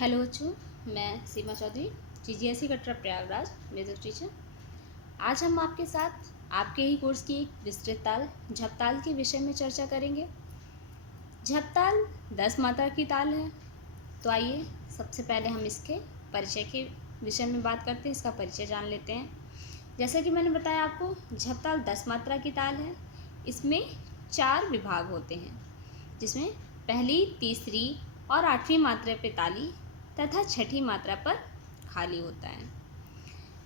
Hello बच्चों, मैं सीमा Chaudhary, जीजीएससी Katra Prayagraj music teacher. आज हम आपके साथ आपके ही कोर्स की एक विस्तृत ताल झपताल के विषय में चर्चा करेंगे। झपताल 10 मात्रा की ताल है। तो आइए सबसे पहले हम इसके परिचय के विषय में बात करते हैं, इसका परिचय जान लेते हैं। जैसा कि मैंने बताया आपको, झपताल 10 मात्रा की ताल है। इसमें 4 विभाग होते हैं, जिसमें पहली, तीसरी और 8वीं मात्रा पे ताली तथा छठी मात्रा पर खाली होता है।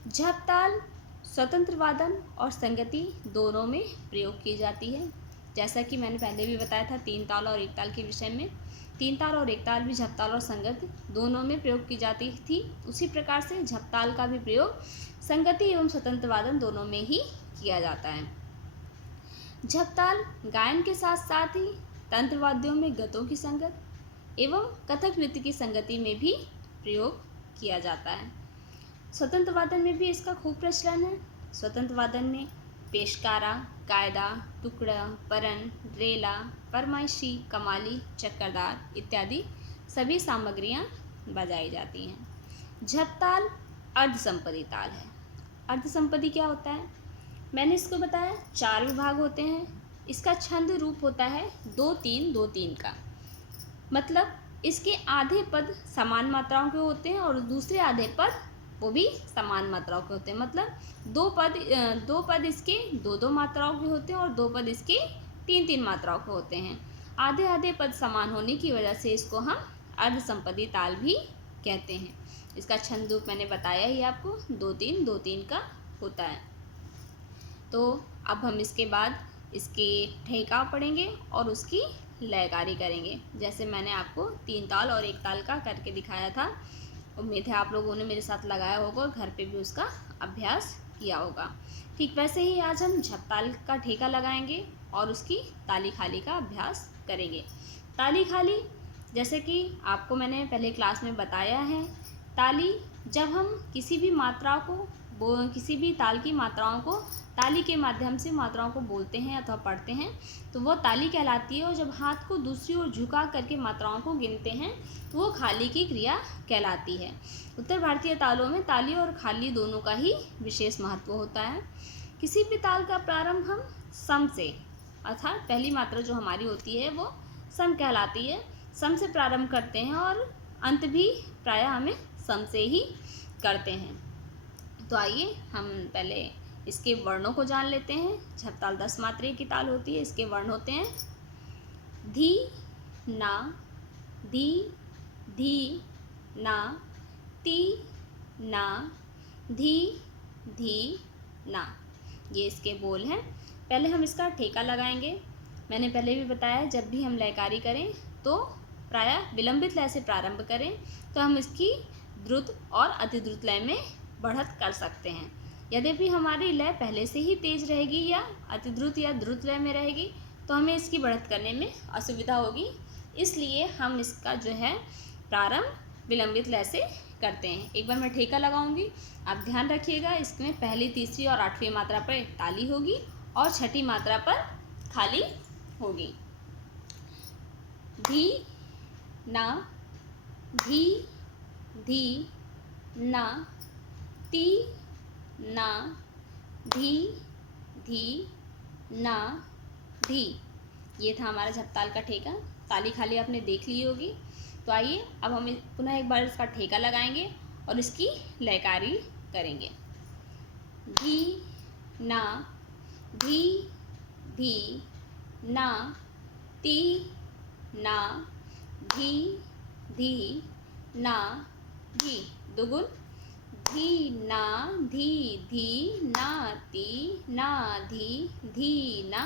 झपताल स्वतंत्र वादन और संगति दोनों में प्रयोग की जाती है। जैसा कि मैंने पहले भी बताया था 3 ताल और 1 ताल के विषय में, 3 ताल और 1 ताल भी झपताल और संगति दोनों में प्रयोग की जाती थी। उसी प्रकार से झपताल का भी प्रयोग संगति एवं स्वतंत्र वादन दोनों में ही किया जाता है। झपताल गायन के साथ साथ ही तंत्र वाद्यों में गतों की संगत एवं कथक नृत्य की संगति में भी प्रयोग किया जाता है। स्वतंत्र वादन में भी इसका खूब प्रचलन है। स्वतंत्र वादन में पेशकारा, कायदा, टुकड़ा, परन, रेला, फरमाइशी, कमाली, चक्करदार इत्यादि सभी सामग्रियां बजाई जाती हैं। झपताल अर्धसंपदी ताल है। अर्धसंपदी क्या होता है? मैंने इसको बताया 4 विभाग होते हैं। इसका छंद रूप होता है 2-3-2-3 का। मतलब इसके आधे पद समान मात्राओं के होते हैं और दूसरे आधे पद वो भी समान मात्राओं के होते हैं। मतलब दो पद इसके 2-2 मात्राओं के होते हैं और 2 पद इसके 3-3 मात्राओं के होते हैं। आधे आधे पद समान होने की वजह से इसको हम अर्धसंपदी ताल भी कहते हैं। इसका छंद रूप मैंने बताया ही आपको 2-3-2-3 का होता है। तो अब हम इसके बाद इसके ठेका पढ़ेंगे और उसकी लयकारी करेंगे। जैसे मैंने आपको 3 ताल और 1 ताल का करके दिखाया था। उम्मीद है आप लोगों ने मेरे साथ लगाया होगा और घर पे भी उसका अभ्यास किया होगा। ठीक वैसे ही आज हम झपताल का ठेका लगाएंगे और उसकी ताली खाली का अभ्यास करेंगे। ताली खाली जैसे कि आपको मैंने पहले क्लास में बताया है, ताली जब हम किसी भी मात्रा को किसी भी ताल की मात्राओं को ताली के माध्यम से मात्राओं को बोलते हैं अथवा पढ़ते हैं तो वो ताली कहलाती है। और जब हाथ को दूसरी ओर झुका करके मात्राओं को गिनते हैं तो वो खाली की क्रिया कहलाती है। उत्तर भारतीय तालों में ताली और खाली दोनों का ही विशेष महत्व होता है। किसी भी ताल का प्रारंभ हम सम से, अर्थात पहली मात्रा जो हमारी होती है वो सम कहलाती है, सम से प्रारंभ करते हैं और अंत भी प्रायः हमें सम से ही करते हैं। तो आइए हम पहले इसके वर्णों को जान लेते हैं। झपताल 10 मात्रा की ताल होती है। इसके वर्ण होते हैं धी, ना, धी, धी, ना, ती, ना, धी, धी, ना। ये इसके बोल हैं। पहले हम इसका ठेका लगाएंगे। मैंने पहले भी बताया जब भी हम लयकारी करें तो प्रायः विलंबित लय से प्रारंभ करें तो हम इसकी द्रुत और अतिद्रुत लय में बढ़त कर सकते हैं। यद्यपि हमारी लय पहले से ही तेज रहेगी या अतिद्रुत या द्रुत लय में रहेगी तो हमें इसकी बढ़त करने में असुविधा होगी। इसलिए हम इसका जो है प्रारंभ विलंबित लय से करते हैं। एक बार मैं ठेका लगाऊंगी, आप ध्यान रखिएगा। इसमें पहली, तीसरी और 8वीं मात्रा पर ताली होगी और छठी मात्रा पर खाली होगी। धी, ना, धी, धी, ना, ती, ना, धी, धी, ना, धी। ये था हमारा झपताल का ठेका। ताली खाली आपने देख ली होगी। तो आइए अब हम पुनः एक बार इसका ठेका लगाएंगे और इसकी लयकारी करेंगे। धी, ना, धी, धी, ना, ती, ना, धी, धी, ना, धी। दुगुन धी, ना, धी, धी, ना, ती, ना, धी, धी, ना,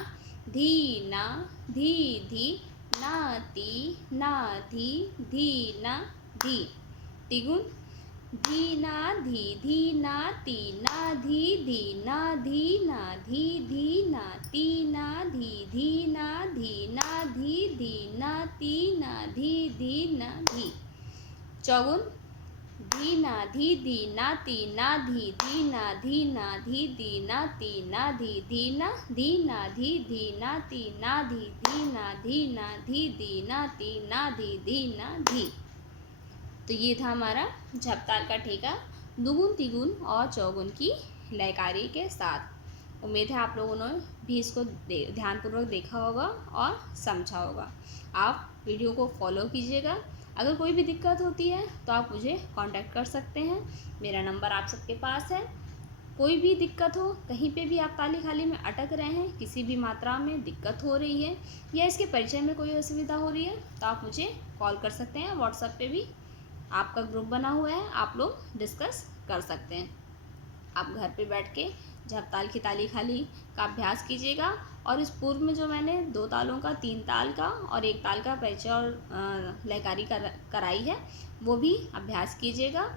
धी, ना, धी, धी, ना, ती, ना, धी, धी, ना, धी। तिगुन धी, ना, धी, धी, ना, ती, ना, धी, धी, ना, धी, ना, धी, धी, ना, ती, ना, धी, धी, ना, धी, ना, धी, धी, ना, ती, ना, धी, धी, ना, धी। चौगुन धी, ना, धी, धी, ना, ती, ना, धी, धी, ना, धी, ना, धी, धी, ना, ती, ना, धी, धी, ना, धी, ना, धी, धी, ना, ती, ना, धी, धी, ना, धी, ना, धी, धी, ना, ती, ना, धी, धी, ना, धी। तो ये था हमारा झपताल का ठेका दुगुन तिगुन और चौगुन की लयकारी के साथ। उम्मीद है आप लोगों ने भी इसको ध्यानपूर्वक देखा होगा और समझा होगा। आप वीडियो को फॉलो कीजिएगा। अगर कोई भी दिक्कत होती है तो आप मुझे कांटेक्ट कर सकते हैं। मेरा नंबर आप सबके पास है। कोई भी दिक्कत हो, कहीं पे भी आप ताली खाली में अटक रहे हैं, किसी भी मात्रा में दिक्कत हो रही है या इसके परिचय में कोई असुविधा हो रही है, तो आप मुझे कॉल कर सकते हैं। व्हाट्सएप पे भी आपका ग्रुप बना हुआ है, आप लोग डिस्कस कर सकते हैं। आप घर पे बैठ के झपताल की ताली खाली का अभ्यास कीजिएगा और इस पूर्व में जो मैंने 2 तालों का, 3 ताल का और 1 ताल का परिचय और लयकारी कराई है, वो भी अभ्यास कीजिएगा।